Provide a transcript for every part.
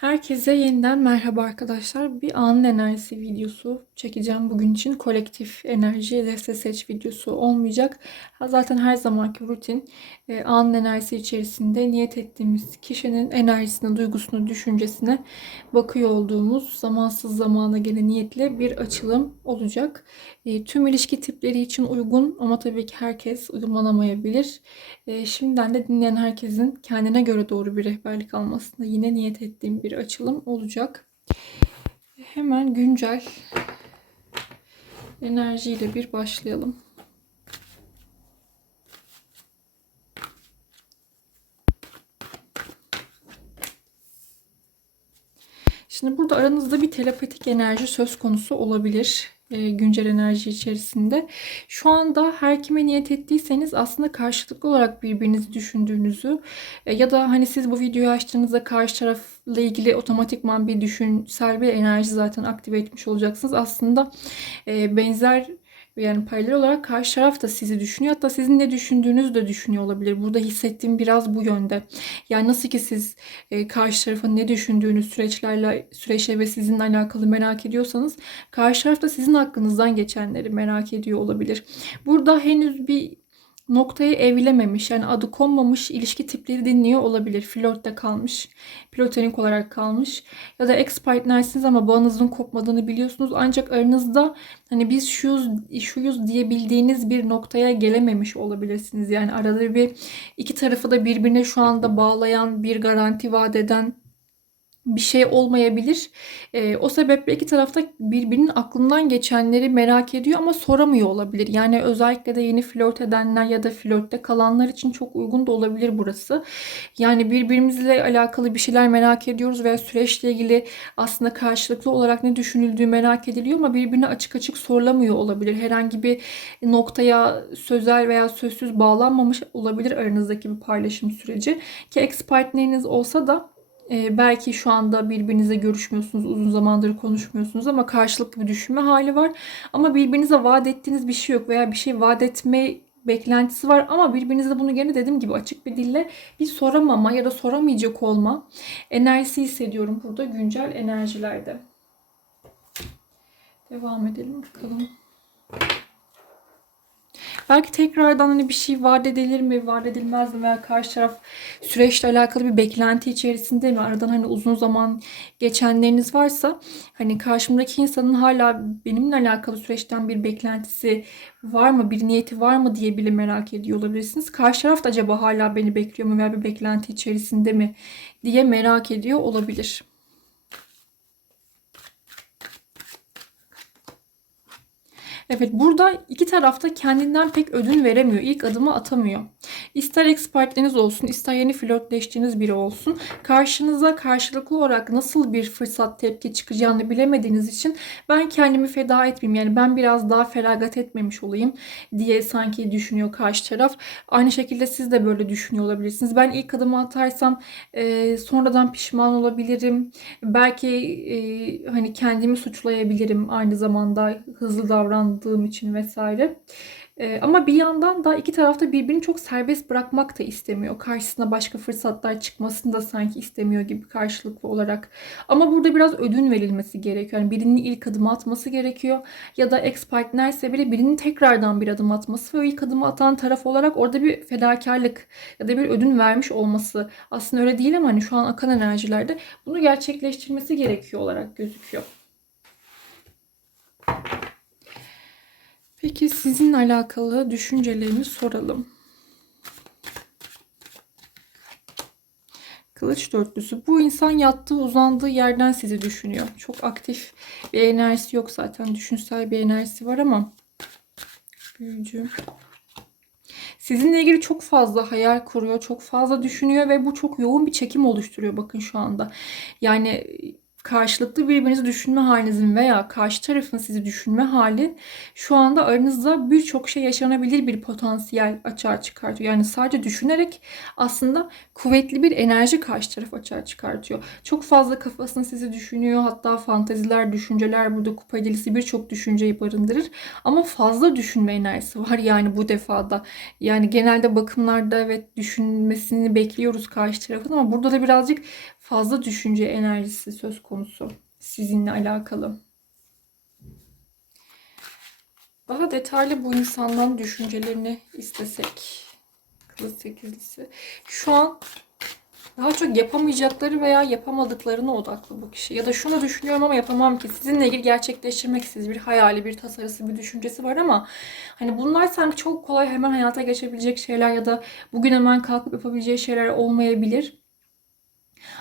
Herkese yeniden merhaba arkadaşlar. Bir anın enerjisi videosu çekeceğim bugün için. Kolektif enerji deste seç videosu olmayacak. Zaten her zamanki rutin e, anın enerjisi içerisinde niyet ettiğimiz kişinin enerjisine, duygusuna, düşüncesine bakıyor olduğumuz zamansız zamana gelen niyetle bir açılım olacak. E, Tüm ilişki tipleri için uygun ama tabii ki herkes uygulanamayabilir. E, Şimdiden de dinleyen herkesin kendine göre doğru bir rehberlik almasına yine niyet ettiğim bir açılım olacak. Hemen güncel enerjiyle bir başlayalım. Şimdi burada aranızda bir telepatik enerji söz konusu olabilir güncel enerji içerisinde. Şu anda her kime niyet ettiyseniz aslında karşılıklı olarak birbirinizi düşündüğünüzü e, ya da hani siz bu videoyu açtığınızda karşı tarafla ilgili otomatikman bir düşünsel bir enerji zaten aktive etmiş olacaksınız. Aslında e, benzer yani paralel olarak karşı taraf da sizi düşünüyor. Hatta sizin ne düşündüğünüzü de düşünüyor olabilir. Burada hissettiğim biraz bu yönde. Yani nasıl ki siz e, karşı tarafın ne düşündüğünü süreçlerle süreçle ve sizinle alakalı merak ediyorsanız karşı taraf da sizin hakkınızdan geçenleri merak ediyor olabilir. Burada henüz bir noktaya evrilememiş yani adı konmamış ilişki tipleri dinliyor olabilir. Flörtte kalmış, platonik olarak kalmış ya da ex partnersiniz ama bağınızın kopmadığını biliyorsunuz ancak aranızda hani biz şuyuz, şuyuz diyebildiğiniz bir noktaya gelememiş olabilirsiniz. Yani arada bir iki tarafı da birbirine şu anda bağlayan bir garanti vaat eden bir şey olmayabilir. Ee, o sebeple iki tarafta birbirinin aklından geçenleri merak ediyor ama soramıyor olabilir. Yani özellikle de yeni flört edenler ya da flörtte kalanlar için çok uygun da olabilir burası. Yani birbirimizle alakalı bir şeyler merak ediyoruz veya süreçle ilgili aslında karşılıklı olarak ne düşünüldüğü merak ediliyor ama birbirine açık açık sorulamıyor olabilir. Herhangi bir noktaya sözel veya sözsüz bağlanmamış olabilir aranızdaki bir paylaşım süreci. Ki ex partneriniz olsa da ee, belki şu anda birbirinizle görüşmüyorsunuz, uzun zamandır konuşmuyorsunuz ama karşılıklı bir düşünme hali var. Ama birbirinize vaat ettiğiniz bir şey yok veya bir şey vaat etme beklentisi var ama birbirinize bunu gene dediğim gibi açık bir dille bir soramama ya da soramayacak olma enerjisi hissediyorum burada güncel enerjilerde. Devam edelim bakalım. Belki tekrardan hani bir şey vaat edilir mi, vaat edilmez mi veya karşı taraf süreçle alakalı bir beklenti içerisinde mi? Aradan hani uzun zaman geçenleriniz varsa hani karşımdaki insanın hala benimle alakalı süreçten bir beklentisi var mı, bir niyeti var mı diye bile merak ediyor olabilirsiniz. Karşı taraf da acaba hala beni bekliyor mu veya bir beklenti içerisinde mi diye merak ediyor olabilir. Evet burada iki tarafta kendinden pek ödün veremiyor. İlk adımı atamıyor. İster ex partneriniz olsun, ister yeni flörtleştiğiniz biri olsun. Karşınıza karşılıklı olarak nasıl bir fırsat tepki çıkacağını bilemediğiniz için ben kendimi feda etmeyeyim. Yani ben biraz daha feragat etmemiş olayım diye sanki düşünüyor karşı taraf. Aynı şekilde siz de böyle düşünüyor olabilirsiniz. Ben ilk adımı atarsam e, sonradan pişman olabilirim. Belki e, hani kendimi suçlayabilirim aynı zamanda hızlı davrandığım için vesaire. Ee, ama bir yandan da iki tarafta birbirini çok serbest bırakmak da istemiyor. Karşısına başka fırsatlar çıkmasını da sanki istemiyor gibi karşılıklı olarak. Ama burada biraz ödün verilmesi gerekiyor. Yani birinin ilk adımı atması gerekiyor. Ya da ex partnerse bile birinin tekrardan bir adım atması ve o ilk adımı atan taraf olarak orada bir fedakarlık ya da bir ödün vermiş olması. Aslında öyle değil ama hani şu an akan enerjilerde bunu gerçekleştirmesi gerekiyor olarak gözüküyor. Peki sizinle alakalı düşüncelerimi soralım. Kılıç dörtlüsü. Bu insan yattığı uzandığı yerden sizi düşünüyor. Çok aktif bir enerjisi yok zaten. Düşünsel bir enerjisi var ama. Büyücü. Sizinle ilgili çok fazla hayal kuruyor. Çok fazla düşünüyor ve bu çok yoğun bir çekim oluşturuyor bakın şu anda. Yani karşılıklı birbirinizi düşünme halinizin veya karşı tarafın sizi düşünme hali şu anda aranızda birçok şey yaşanabilir bir potansiyel açığa çıkartıyor. Yani sadece düşünerek aslında kuvvetli bir enerji karşı taraf açığa çıkartıyor. Çok fazla kafasını sizi düşünüyor. Hatta fanteziler, düşünceler burada kupa edilisi birçok düşünceyi barındırır. Ama fazla düşünme enerjisi var yani bu defada. Yani genelde bakımlarda evet düşünmesini bekliyoruz karşı tarafın ama burada da birazcık fazla düşünce enerjisi söz konusu sizinle alakalı. Daha detaylı bu insandan düşüncelerini istesek. Kılıç sekizlisi. Şu an daha çok yapamayacakları veya yapamadıklarına odaklı bu kişi. Ya da şunu düşünüyorum ama yapamam ki. Sizinle ilgili gerçekleştirmek istediği bir hayali, bir tasarısı, bir düşüncesi var ama hani bunlar sanki çok kolay hemen hayata geçebilecek şeyler ya da bugün hemen kalkıp yapabileceği şeyler olmayabilir.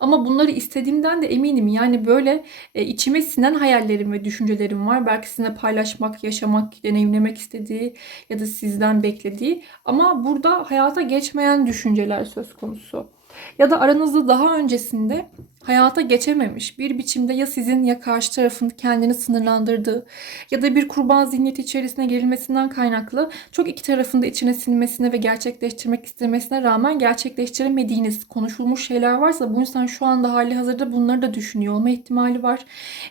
Ama bunları istediğimden de eminim. Yani böyle e, içime sinen hayallerim ve düşüncelerim var. Belki sizinle paylaşmak, yaşamak, deneyimlemek istediği ya da sizden beklediği. Ama burada hayata geçmeyen düşünceler söz konusu. Ya da aranızda daha öncesinde hayata geçememiş bir biçimde ya sizin ya karşı tarafın kendini sınırlandırdığı ya da bir kurban zihniyeti içerisine girilmesinden kaynaklı çok iki tarafın da içine sinmesine ve gerçekleştirmek istemesine rağmen gerçekleştiremediğiniz konuşulmuş şeyler varsa bu insan şu anda hali hazırda bunları da düşünüyor olma ihtimali var.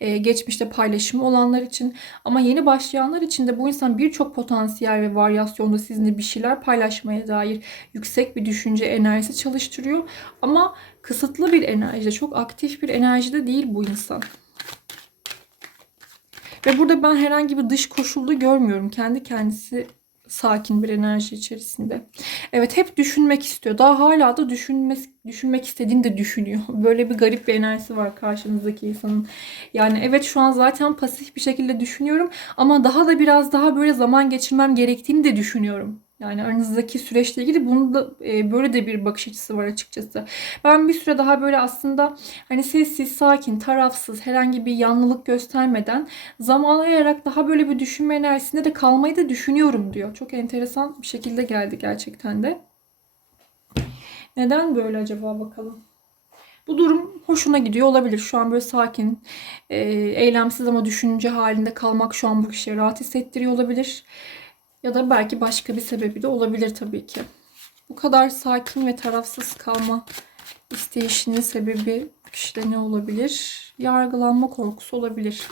Ee, geçmişte paylaşımı olanlar için ama yeni başlayanlar için de bu insan birçok potansiyel ve varyasyonda sizinle bir şeyler paylaşmaya dair yüksek bir düşünce enerjisi çalıştırıyor. Ama kısıtlı bir enerjide, çok aktif bir enerjide değil bu insan. Ve burada ben herhangi bir dış koşulda görmüyorum. Kendi kendisi sakin bir enerji içerisinde. Evet hep düşünmek istiyor. Daha hala da düşünmek, düşünmek istediğini de düşünüyor. Böyle bir garip bir enerjisi var karşınızdaki insanın. Yani evet şu an zaten pasif bir şekilde düşünüyorum ama daha da biraz daha böyle zaman geçirmem gerektiğini de düşünüyorum. Yani aranızdaki süreçle ilgili bunu da e, böyle de bir bakış açısı var açıkçası. Ben bir süre daha böyle aslında hani sessiz, sakin, tarafsız, herhangi bir yanlılık göstermeden zaman ayırarak daha böyle bir düşünme enerjisinde de kalmayı da düşünüyorum diyor. Çok enteresan bir şekilde geldi gerçekten de. Neden böyle acaba bakalım. Bu durum hoşuna gidiyor olabilir. Şu an böyle sakin, e, eylemsiz ama düşünce halinde kalmak şu an bu kişiye rahat hissettiriyor olabilir. Ya da belki başka bir sebebi de olabilir tabii ki. Bu kadar sakin ve tarafsız kalma isteyişinin sebebi kişide ne olabilir? Yargılanma korkusu olabilir.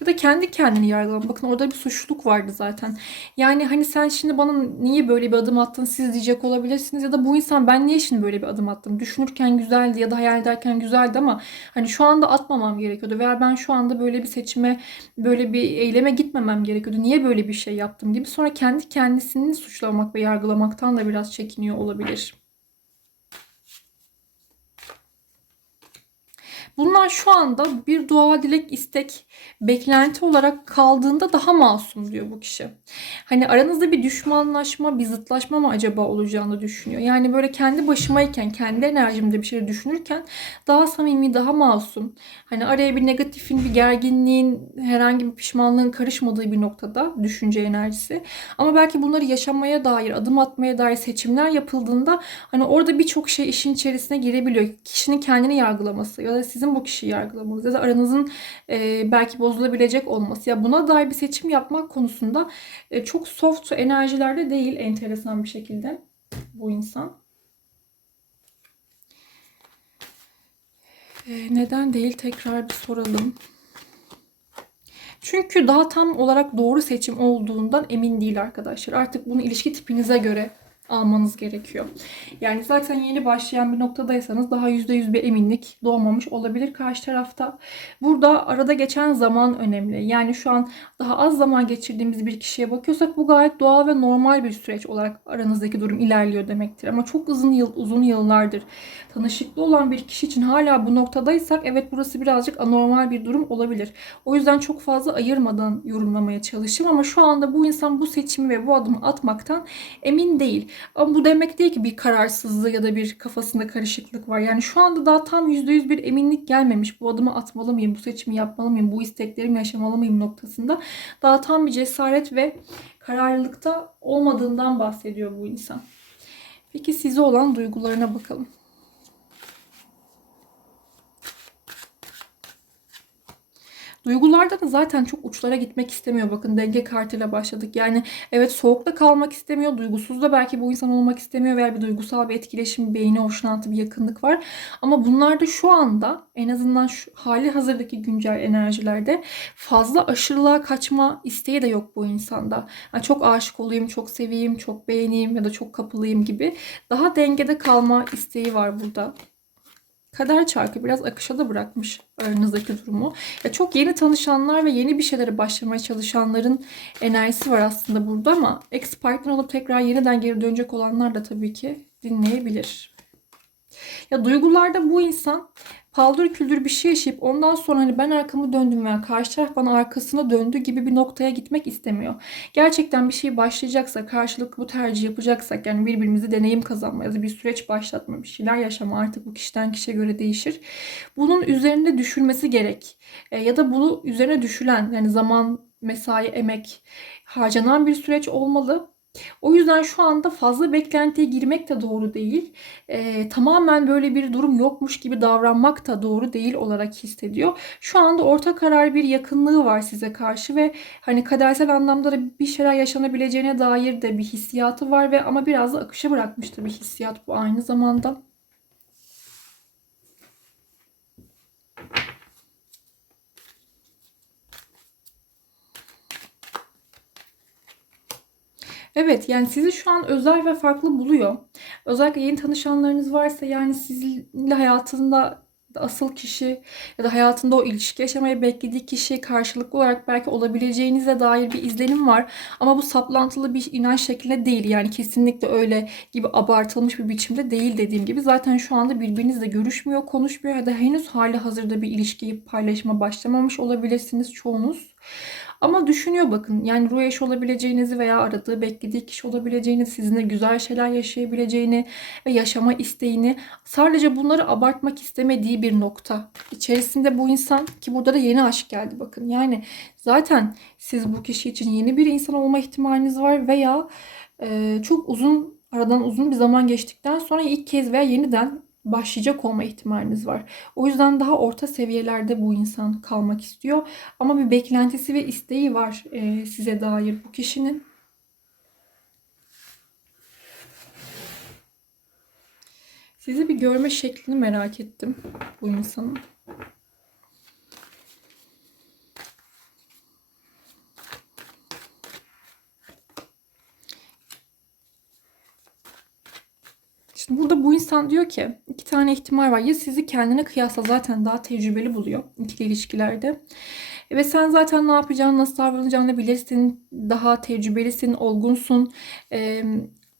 Ya da kendi kendini yargılama. Bakın orada bir suçluluk vardı zaten. Yani hani sen şimdi bana niye böyle bir adım attın siz diyecek olabilirsiniz. Ya da bu insan ben niye şimdi böyle bir adım attım? Düşünürken güzeldi ya da hayal ederken güzeldi ama hani şu anda atmamam gerekiyordu. Veya ben şu anda böyle bir seçime, böyle bir eyleme gitmemem gerekiyordu. Niye böyle bir şey yaptım gibi. Sonra kendi kendisini suçlamak ve yargılamaktan da biraz çekiniyor olabilir. Bunlar şu anda bir dua, dilek, istek, beklenti olarak kaldığında daha masum diyor bu kişi. Hani aranızda bir düşmanlaşma, bir zıtlaşma mı acaba olacağını düşünüyor. Yani böyle kendi başımayken, kendi enerjimde bir şey düşünürken daha samimi, daha masum. Hani araya bir negatifin, bir gerginliğin, herhangi bir pişmanlığın karışmadığı bir noktada düşünce enerjisi. Ama belki bunları yaşamaya dair, adım atmaya dair seçimler yapıldığında hani orada birçok şey işin içerisine girebiliyor. Kişinin kendini yargılaması ya da sizin bu kişiyi yargılamanız ya da aranızın e, belki bozulabilecek olması ya buna dair bir seçim yapmak konusunda e, çok soft enerjilerde değil enteresan bir şekilde bu insan. E, neden değil tekrar bir soralım. Çünkü daha tam olarak doğru seçim olduğundan emin değil arkadaşlar. Artık bunu ilişki tipinize göre almanız gerekiyor. Yani zaten yeni başlayan bir noktadaysanız daha %100 bir eminlik doğmamış olabilir karşı tarafta. Burada arada geçen zaman önemli. Yani şu an daha az zaman geçirdiğimiz bir kişiye bakıyorsak bu gayet doğal ve normal bir süreç olarak aranızdaki durum ilerliyor demektir. Ama çok uzun yıl uzun yıllardır tanışıklı olan bir kişi için hala bu noktadaysak evet burası birazcık anormal bir durum olabilir. O yüzden çok fazla ayırmadan yorumlamaya çalışayım ama şu anda bu insan bu seçimi ve bu adımı atmaktan emin değil. Ama bu demek değil ki bir kararsızlığı ya da bir kafasında karışıklık var. Yani şu anda daha tam %100 bir eminlik gelmemiş. Bu adımı atmalı mıyım? Bu seçimi yapmalı mıyım? Bu isteklerimi yaşamalı mıyım noktasında. Daha tam bir cesaret ve kararlılıkta olmadığından bahsediyor bu insan. Peki size olan duygularına bakalım. Duygularda da zaten çok uçlara gitmek istemiyor. Bakın denge kartıyla başladık. Yani evet soğukta kalmak istemiyor. Duygusuz da belki bu insan olmak istemiyor veya bir duygusal bir etkileşim, beyni hoşlantı, bir yakınlık var. Ama bunlarda şu anda en azından şu hali hazırdaki güncel enerjilerde fazla aşırılığa kaçma isteği de yok bu insanda. Yani çok aşık olayım, çok seveyim, çok beğeneyim ya da çok kapılayım gibi daha dengede kalma isteği var burada. Kader çarkı biraz akışa da bırakmış aranızdaki durumu. Ya çok yeni tanışanlar ve yeni bir şeylere başlamaya çalışanların enerjisi var aslında burada ama ex partner olup tekrar yeniden geri dönecek olanlar da tabii ki dinleyebilir. Ya duygularda bu insan paldır küldür bir şey yaşayıp ondan sonra hani ben arkamı döndüm veya karşı taraf bana arkasına döndü gibi bir noktaya gitmek istemiyor. Gerçekten bir şey başlayacaksa, karşılıklı bu tercih yapacaksak yani birbirimizi deneyim kazanma ya bir süreç başlatma, bir şeyler yaşama artık bu kişiden kişiye göre değişir. Bunun üzerinde düşünmesi gerek. E, ya da bunu üzerine düşülen yani zaman, mesai, emek harcanan bir süreç olmalı. O yüzden şu anda fazla beklentiye girmek de doğru değil. Ee, tamamen böyle bir durum yokmuş gibi davranmak da doğru değil olarak hissediyor. Şu anda orta karar bir yakınlığı var size karşı ve hani kadersel anlamda da bir şeyler yaşanabileceğine dair de bir hissiyatı var ve ama biraz da akışa bırakmıştı bir hissiyat bu aynı zamanda. Evet yani sizi şu an özel ve farklı buluyor. Özellikle yeni tanışanlarınız varsa yani sizinle hayatında asıl kişi ya da hayatında o ilişki yaşamayı beklediği kişi karşılıklı olarak belki olabileceğinize dair bir izlenim var. Ama bu saplantılı bir inanç şeklinde değil. Yani kesinlikle öyle gibi abartılmış bir biçimde değil dediğim gibi. Zaten şu anda birbirinizle görüşmüyor, konuşmuyor ya da henüz hali hazırda bir ilişkiyi paylaşma başlamamış olabilirsiniz çoğunuz. Ama düşünüyor bakın yani ruh eşi olabileceğinizi veya aradığı beklediği kişi olabileceğini, sizinle güzel şeyler yaşayabileceğini ve yaşama isteğini sadece bunları abartmak istemediği bir nokta. İçerisinde bu insan ki burada da yeni aşk geldi bakın. Yani zaten siz bu kişi için yeni bir insan olma ihtimaliniz var veya e, çok uzun aradan uzun bir zaman geçtikten sonra ilk kez veya yeniden başlayacak olma ihtimaliniz var. O yüzden daha orta seviyelerde bu insan kalmak istiyor. Ama bir beklentisi ve isteği var e, size dair bu kişinin. Sizi bir görme şeklini merak ettim bu insanın. Şimdi burada bu insan diyor ki iki tane ihtimal var. Ya sizi kendine kıyasla zaten daha tecrübeli buluyor ikili ilişkilerde. Ve sen zaten ne yapacağını, nasıl davranacağını bilirsin. Daha tecrübelisin, olgunsun. Ee,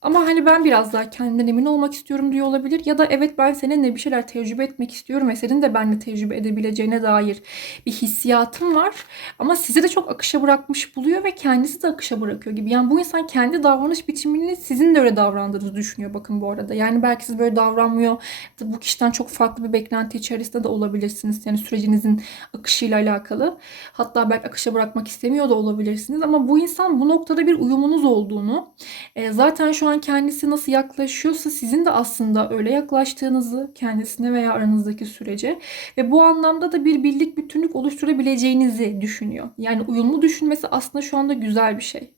ama hani ben biraz daha kendimden emin olmak istiyorum diyor olabilir. Ya da evet ben seninle bir şeyler tecrübe etmek istiyorum ve senin de benimle tecrübe edebileceğine dair bir hissiyatım var. Ama sizi de çok akışa bırakmış buluyor ve kendisi de akışa bırakıyor gibi. Yani bu insan kendi davranış biçimini sizin de öyle davrandığınızı düşünüyor bakın bu arada. Yani belki siz böyle davranmıyor. Bu kişiden çok farklı bir beklenti içerisinde de olabilirsiniz. Yani sürecinizin akışıyla alakalı. Hatta belki akışa bırakmak istemiyor da olabilirsiniz. Ama bu insan bu noktada bir uyumunuz olduğunu e, zaten şu an kendisi nasıl yaklaşıyorsa sizin de aslında öyle yaklaştığınızı kendisine veya aranızdaki sürece ve bu anlamda da bir birlik bütünlük oluşturabileceğinizi düşünüyor. Yani uyumlu düşünmesi aslında şu anda güzel bir şey.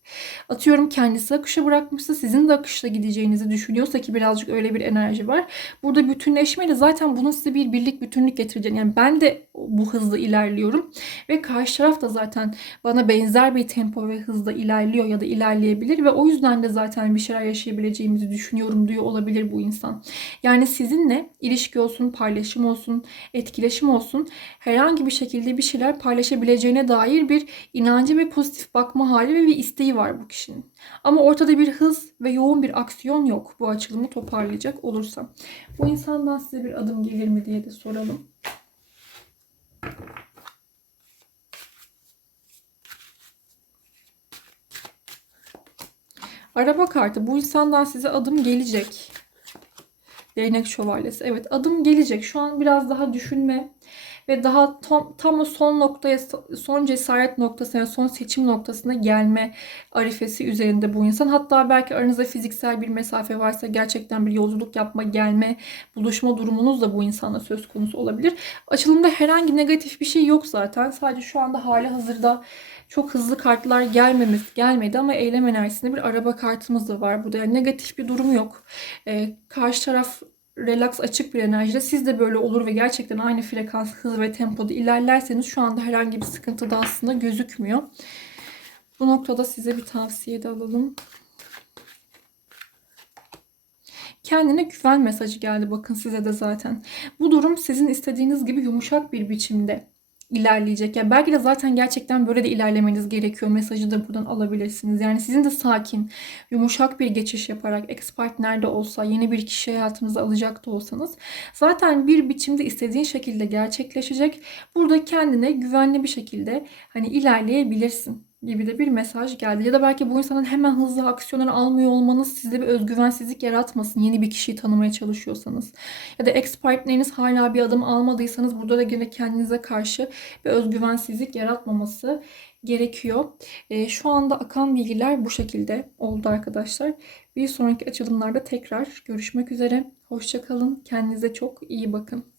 Atıyorum kendisi akışa bırakmışsa sizin de akışla gideceğinizi düşünüyorsa ki birazcık öyle bir enerji var. Burada bütünleşmeyle zaten bunun size bir birlik bütünlük getireceğini yani ben de bu hızla ilerliyorum ve karşı taraf da zaten bana benzer bir tempo ve hızla ilerliyor ya da ilerleyebilir ve o yüzden de zaten bir şeyler yaşayabileceğimizi düşünüyorum diyor olabilir bu insan. Yani sizinle ilişki olsun, paylaşım olsun, etkileşim olsun herhangi bir şekilde bir şeyler paylaşabileceğine dair bir inancı ve pozitif bakma hali ve bir isteği var bu kişinin. Ama ortada bir hız ve yoğun bir aksiyon yok bu açılımı toparlayacak olursa. Bu insandan size bir adım gelir mi diye de soralım. Araba kartı. Bu insandan size adım gelecek. Değnek şövalyesi. Evet adım gelecek. Şu an biraz daha düşünme ve daha tam, tam o son noktaya, son cesaret noktasına, son seçim noktasına gelme arifesi üzerinde bu insan. Hatta belki aranızda fiziksel bir mesafe varsa gerçekten bir yolculuk yapma, gelme, buluşma durumunuz da bu insanla söz konusu olabilir. Açılımda herhangi negatif bir şey yok zaten. Sadece şu anda hali hazırda çok hızlı kartlar gelmemiz gelmedi ama eylem enerjisinde bir araba kartımız da var. Burada yani negatif bir durum yok. Ee, karşı taraf relax açık bir enerjide siz de böyle olur ve gerçekten aynı frekans, hız ve tempoda ilerlerseniz şu anda herhangi bir sıkıntı da aslında gözükmüyor. Bu noktada size bir tavsiye de alalım. Kendine güven mesajı geldi bakın size de zaten. Bu durum sizin istediğiniz gibi yumuşak bir biçimde ilerleyecek. Yani belki de zaten gerçekten böyle de ilerlemeniz gerekiyor. Mesajı da buradan alabilirsiniz. Yani sizin de sakin, yumuşak bir geçiş yaparak ex partner de olsa, yeni bir kişi hayatınıza alacak da olsanız zaten bir biçimde istediğin şekilde gerçekleşecek. Burada kendine güvenli bir şekilde hani ilerleyebilirsin gibi de bir mesaj geldi. Ya da belki bu insanın hemen hızlı aksiyonlar almıyor olmanız sizde bir özgüvensizlik yaratmasın. Yeni bir kişiyi tanımaya çalışıyorsanız. Ya da ex partneriniz hala bir adım almadıysanız burada da yine kendinize karşı bir özgüvensizlik yaratmaması gerekiyor. E, şu anda akan bilgiler bu şekilde oldu arkadaşlar. Bir sonraki açılımlarda tekrar görüşmek üzere. Hoşçakalın. Kendinize çok iyi bakın.